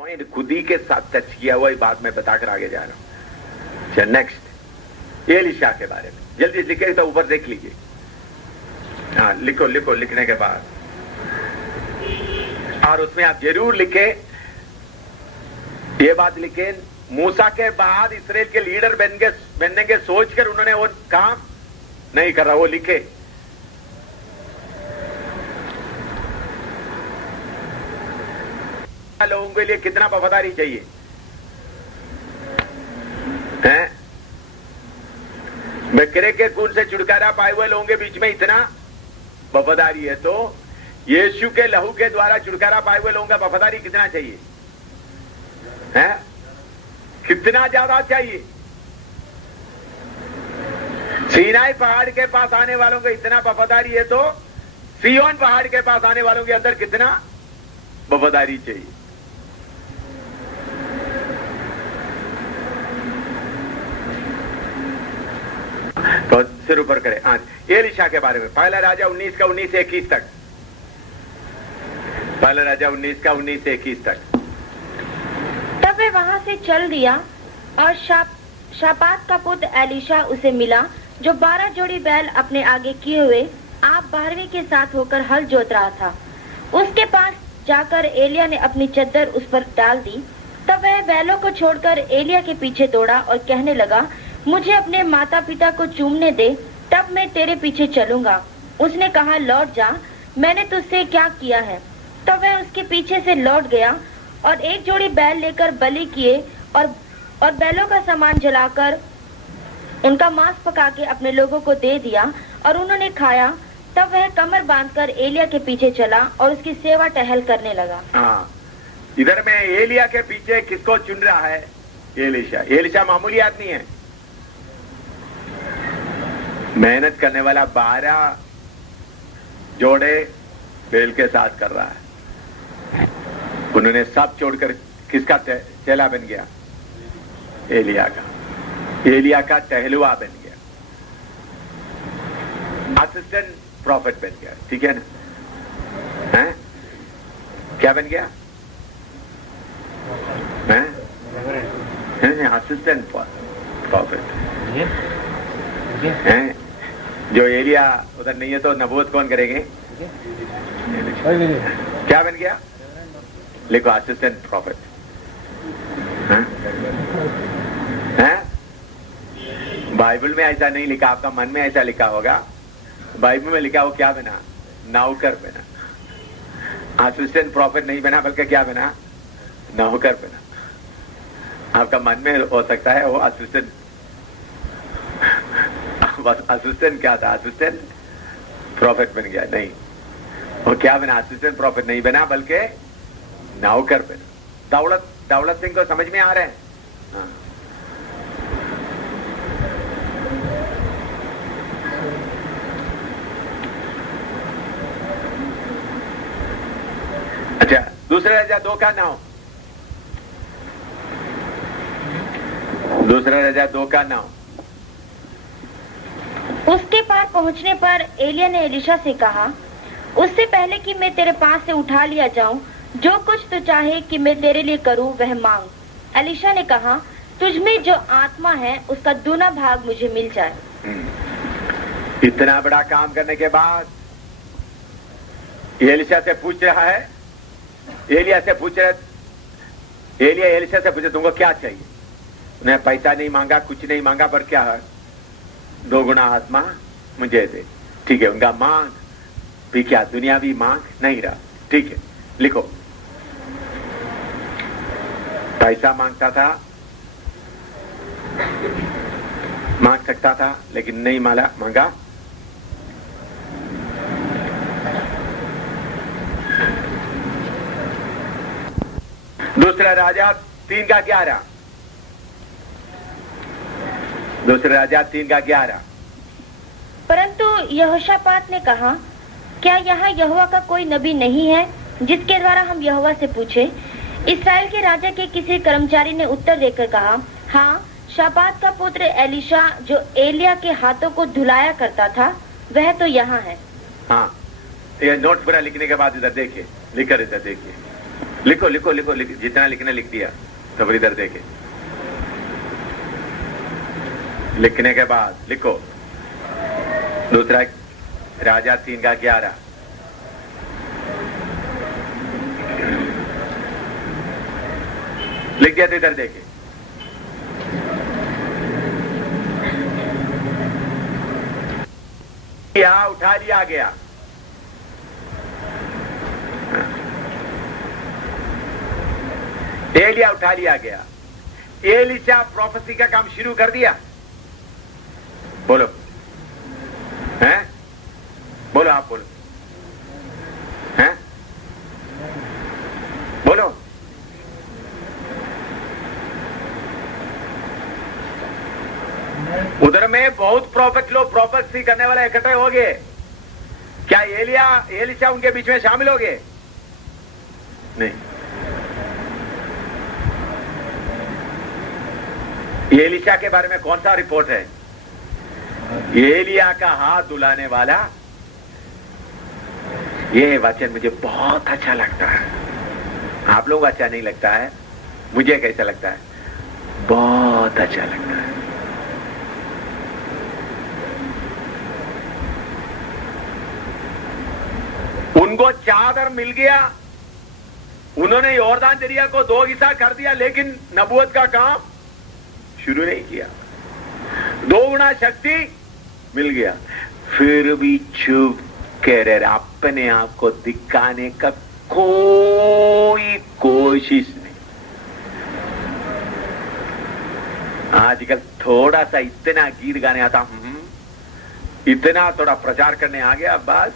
Point खुद ही के साथ टच किया हुआ बात मैं बताकर आगे जा रहा हूं। चल नेक्स्ट एलीशा के बारे में जल्दी लिखे तो ऊपर देख लीजिए। हाँ लिखो लिखो, लिखने के बाद और उसमें आप जरूर लिखे, ये बात लिखे, मूसा के बाद इसराइल के लीडर बनने के सोचकर उन्होंने वो काम नहीं कर रहा, वो लिखे। लोगों के लिए कितना वफादारी चाहिए हैं? बकरे के खून से छुटकारा पाए हुए लोगों के बीच में इतना वफादारी है, तो यीशु के लहू के द्वारा छुटकारा पाए हुए लोगों का वफादारी कितना चाहिए हैं? कितना ज्यादा चाहिए। सीनाई पहाड़ के पास आने वालों को इतना वफादारी है, तो सिय्योन पहाड़ के पास आने वालों के अंदर कितना वफादारी चाहिए। तो सिर ऊपर करें। आज एलीशा के बारे में पहला राजा 19 का 19 से 21 तक। पहला राजा 19 का 19 से 21 तक। तब वे वहां से चल दिया और शापात का पुत्र एलीशा उसे मिला, जो 12 जोड़ी बैल अपने आगे किए हुए आप 12वें के साथ होकर हल जोत रहा था। उसके पास जाकर एलिया ने अपनी चद्दर उस पर डाल दी। तब वह बैलों को छोड़कर एलिया के पीछे दौड़ा और कहने लगा, मुझे अपने माता पिता को चूमने दे, तब मैं तेरे पीछे चलूंगा। उसने कहा, लौट जा, मैंने तुझसे क्या किया है। तो वह उसके पीछे से लौट गया और एक जोड़ी बैल लेकर बलि किए और बैलों का सामान जलाकर उनका मांस पका के अपने लोगों को दे दिया और उन्होंने खाया। तब वह कमर बांधकर एलिया के पीछे चला और उसकी सेवा टहल करने लगा। हाँ, इधर में एलिया के पीछे किसको चुन रहा है? एलीशा। एलीशा मामूली आदमी है, मेहनत करने वाला 12 जोड़े बैल के साथ कर रहा है। उन्होंने सब छोड़कर किसका चेला बन गया? एलिया का। एलिया का टहलुआ बन गया, असिस्टेंट प्रॉफिट बन गया। ठीक है ना? हैं? क्या बन गया? असिस्टेंट प्रॉफिट हैं? जो एलिया उधर नहीं है तो नबूवत कौन करेंगे? क्या बन गया? लिखो, असिस्टेंट प्रॉफिट। बाइबल में ऐसा नहीं लिखा, आपका मन में ऐसा लिखा होगा। बाइबल में लिखा हो क्या बना? नौकर बना। असिस्टेंट प्रॉफिट नहीं बना, बल्कि क्या बना? नौकर बना। आपका मन में हो सकता है वो असिस्टेंट क्या था? असिस्टेंट प्रॉफिट बन गया। नहीं, वो क्या बना? असिस्टेंट प्रॉफिट नहीं बना, बल्कि नौकर बना। दौलत सिंह को समझ में आ रहे हैं? हाँ। अच्छा, दूसरा राजा 2 का 9। दूसरा राजा 2 का 9। उसके पार पहुंचने पर एलिया ने एलीशा से कहा, उससे पहले कि मैं तेरे पास से उठा लिया जाऊं, जो कुछ तू चाहे कि मैं तेरे लिए करूं वह मांग। एलीशा ने कहा, तुझ में जो आत्मा है उसका दूना भाग मुझे मिल जाए। इतना बड़ा काम करने के बाद एलीशा से पूछ रहा है, एलिया एलीशा से पूछे, तुमको क्या चाहिए? उन्हें पैसा नहीं मांगा, कुछ नहीं मांगा, पर क्या है? 2 गुना आत्मा मुझे दे। ठीक है, उनका मांग भी क्या दुनियावी मांग नहीं रहा। ठीक है, लिखो, पैसा मांगता था, मांग सकता था, लेकिन नहीं मांगा। दूसरा राजा 3 का 11। दूसरा राजा 3 का 11। परंतु यहोशापात ने कहा, क्या यहाँ यहोवा का कोई नबी नहीं है जिसके द्वारा हम यहोवा से पूछे? इस्राएल के राजा के किसी कर्मचारी ने उत्तर देकर कहा, हाँ, शापात का पुत्र एलीशा जो एलिया के हाथों को धुलाया करता था, वह तो यहाँ है। हाँ, ये नोट पूरा लिखने के बाद इधर देखिए, लिखकर इधर देखिए। लिखो लिखो लिखो लिखो, जितना लिखना लिख दिया। सब इधर देखे, लिखने के बाद लिखो दूसरा राजा 3 का 11। लिख दिया तो इधर देखे। यहां उठा लिया गया। एलिया उठा लिया गया। एलिशा प्रोफेसी का काम शुरू कर दिया। बोलो, हैं? बोलो, आप बोलो, हैं? बोलो। उधर में बहुत प्रॉफिट लोग प्रोफेसी करने वाले इकट्ठे हो गए। क्या एलिशा उनके बीच में शामिल हो गए? नहीं। एलिशा के बारे में कौन सा रिपोर्ट है? एलिया का हाथ दुलाने वाला। ये वचन मुझे बहुत अच्छा लगता है। आप लोगों को अच्छा नहीं लगता है, मुझे कैसा लगता है? बहुत अच्छा लगता है। उनको चादर मिल गया, उन्होंने यॉर्दान दरिया को 2 हिस्सा कर दिया, लेकिन नबूवत का काम शुरू नहीं किया। 2 गुना शक्ति मिल गया, फिर भी चुप के रहे, अपने आप को दिखाने का कोई कोशिश नहीं। आजकल थोड़ा सा इतना गीत गाने आता, इतना थोड़ा प्रचार करने आ गया, बस।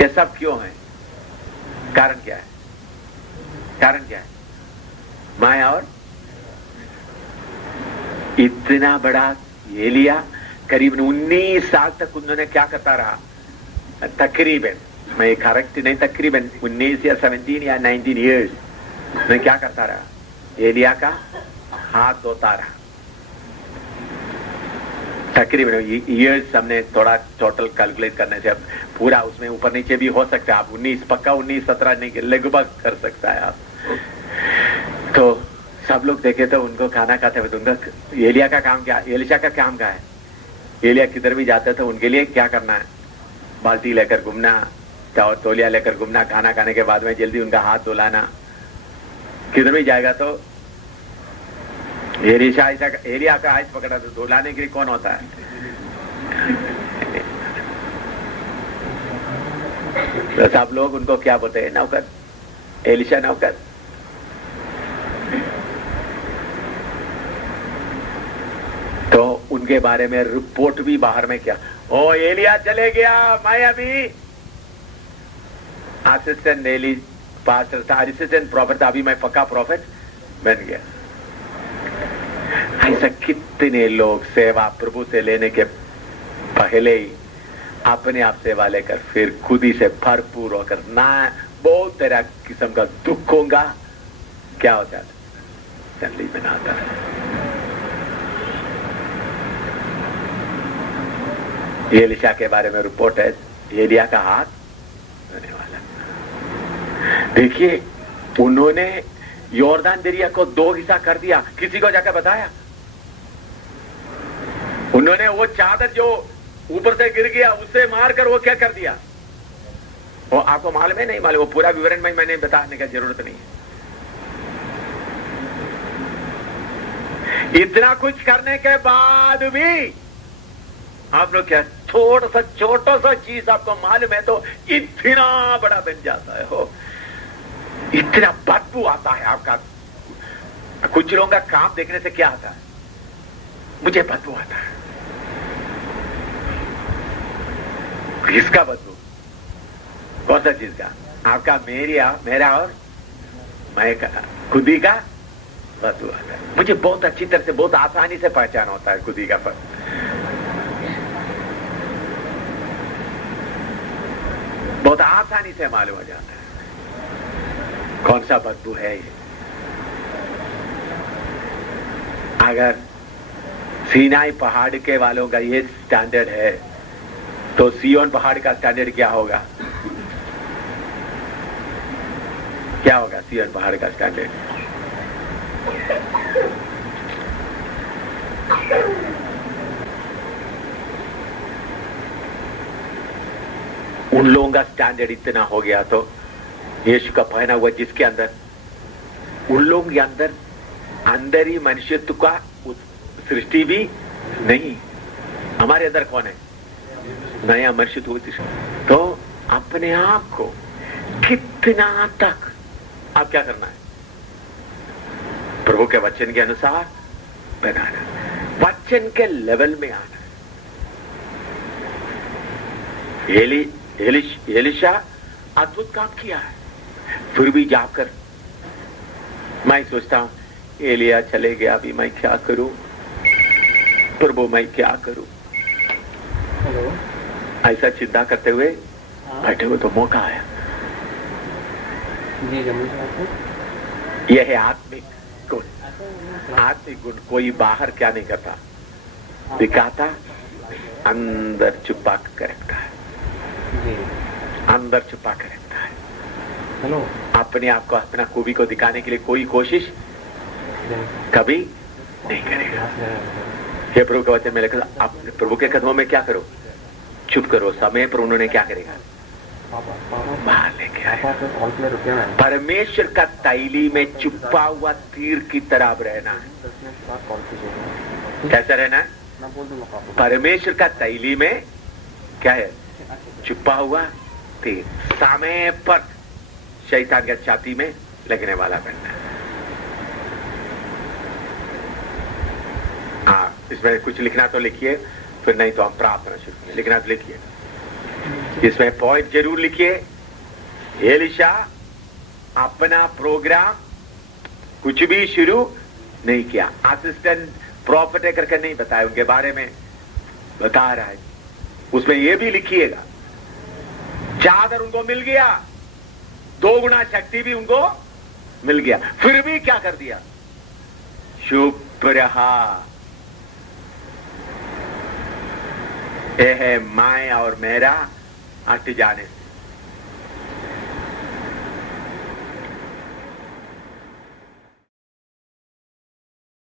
ये सब क्यों है? कारण क्या है? कारण क्या है? माया। और इतना बड़ा एलिया करीबन 19 साल तक उन्होंने क्या करता रहा? तकरीबन, मैं करेक्ट नहीं, तकरीबन 19 या 17 या 19 ईयर्स में क्या करता रहा? एलिया का हाथ धोता रहा। तकरीबन ईयर्स हमने थोड़ा टोटल कैलकुलेट करने से पूरा उसमें ऊपर नीचे भी हो सकता है। आप 19 पक्का 19-17 नहीं, लगभग कर सकता है आप। तो सब लोग देखे तो उनको खाना खाते हुए, उनका एलिया का काम क्या? एलिशा का काम क्या है? एलिया किधर भी जाते तो उनके लिए क्या करना है? बाल्टी लेकर घूमना, तौलिया लेकर घूमना, खाना खाने के बाद में जल्दी उनका हाथ धुलाना। किधर भी जाएगा तो एलिया का हाथ पकड़ा तो धुलाने के लिए कौन होता है? तो सब लोग उनको क्या बोलते हैं? नौकर, एलिशा नौकर। तो उनके बारे में रिपोर्ट भी बाहर में क्या? ओ एलिया चले गया, मैं अभी असिस्टेंट एली पास्टर था, असिस्टेंट प्रॉफिट था, अभी मैं पक्का प्रॉफिट बन गया। ऐसा कितने लोग सेवा प्रभु से लेने के पहले ही अपने आप सेवा लेकर फिर खुद ही से भरपूर होकर ना बहुत तरह किस्म का दुख होगा, क्या हो जाता? जल्दी बनाता है। एलिशा के बारे में रिपोर्ट है, एलिया का हाथ धोने वाला। देखिए, उन्होंने यॉर्दान दरिया को 2 हिस्सा कर दिया। किसी को जाकर बताया? उन्होंने वो चादर जो ऊपर से गिर गया उससे मारकर वो क्या कर दिया? वो आपको मालूम है? नहीं मालूम? वो पूरा विवरण में मैंने बताने की जरूरत नहीं है। इतना कुछ करने के बाद भी आप लोग क्या छोटा सा चीज आपको मालूम है तो इतना बड़ा बन जाता है। हो, इतना बदबू आता है आपका। कुछ लोगों का काम देखने से क्या आता है? मुझे बदबू आता है। किसका बदबू? कौन सा चीज का? आपका, मेरा और मैं खुदी का बदबू आता है। मुझे बहुत अच्छी तरह से, बहुत आसानी से पहचान होता है खुदी का फर्क। बहुत आसानी से मालूम हो जाता है कौन सा बदबू है ये। अगर सीनाई पहाड़ के वालों का ये स्टैंडर्ड है तो सियोन पहाड़ का स्टैंडर्ड क्या होगा? क्या होगा सियन पहाड़ का स्टैंडर्ड? उन लोगों का स्टैंडर्ड इतना हो गया तो यीशु का पहना हुआ जिसके अंदर, उन लोगों के अंदर ही मनुष्यत्व का सृष्टि भी नहीं, हमारे अंदर कौन है? नया मनुष्यत्व। तो अपने आप को कितना तक आप क्या करना है? प्रभु के वचन के अनुसार बनाना, वचन के लेवल में आना है। एलिशा अद्भुत काम किया है, फिर भी जाकर मैं सोचता हूं एलिया चले गया, अभी मैं क्या करूं प्रभु, मैं क्या करूं? ऐसा चिंता करते हुए बैठे हुए तो मौका आया। यह है आत्मिक गुण। आत्मिक गुण कोई बाहर क्या नहीं करता, दिखाता, अंदर छुपा कर रखता है, अंदर छुपा कर रखता है। अपने आप को, अपना खूबी को दिखाने के लिए कोई कोशिश कभी नहीं करेगा। हे प्रभु के वचन में लिखा, अपने प्रभु के कदमों में क्या करो? चुप करो। समय पर उन्होंने क्या करेगा? बाहर लेके आएगा। परमेश्वर का तैली में छुपा हुआ तीर की तरह रहना है। कैसा रहना है? परमेश्वर का तैली में क्या है? छुपा हुआ तीर, समय पर शैतान की छाती में लगने वाला बनना है। हाँ, इसमें कुछ लिखना तो लिखिए, फिर नहीं तो हम प्रार्थना शुरू करें। लिखना तो लिखिए, इसमें पॉइंट जरूर लिखिए। एलिशा अपना प्रोग्राम कुछ भी शुरू नहीं किया, असिस्टेंट प्रॉफिट करके नहीं बताया, उनके बारे में बता रहा है। उसमें यह भी लिखिएगा, चादर उनको मिल गया, 2 गुना शक्ति भी उनको मिल गया, फिर भी क्या कर दिया? चुप रहा। यह है मैं और मेरा हट जाने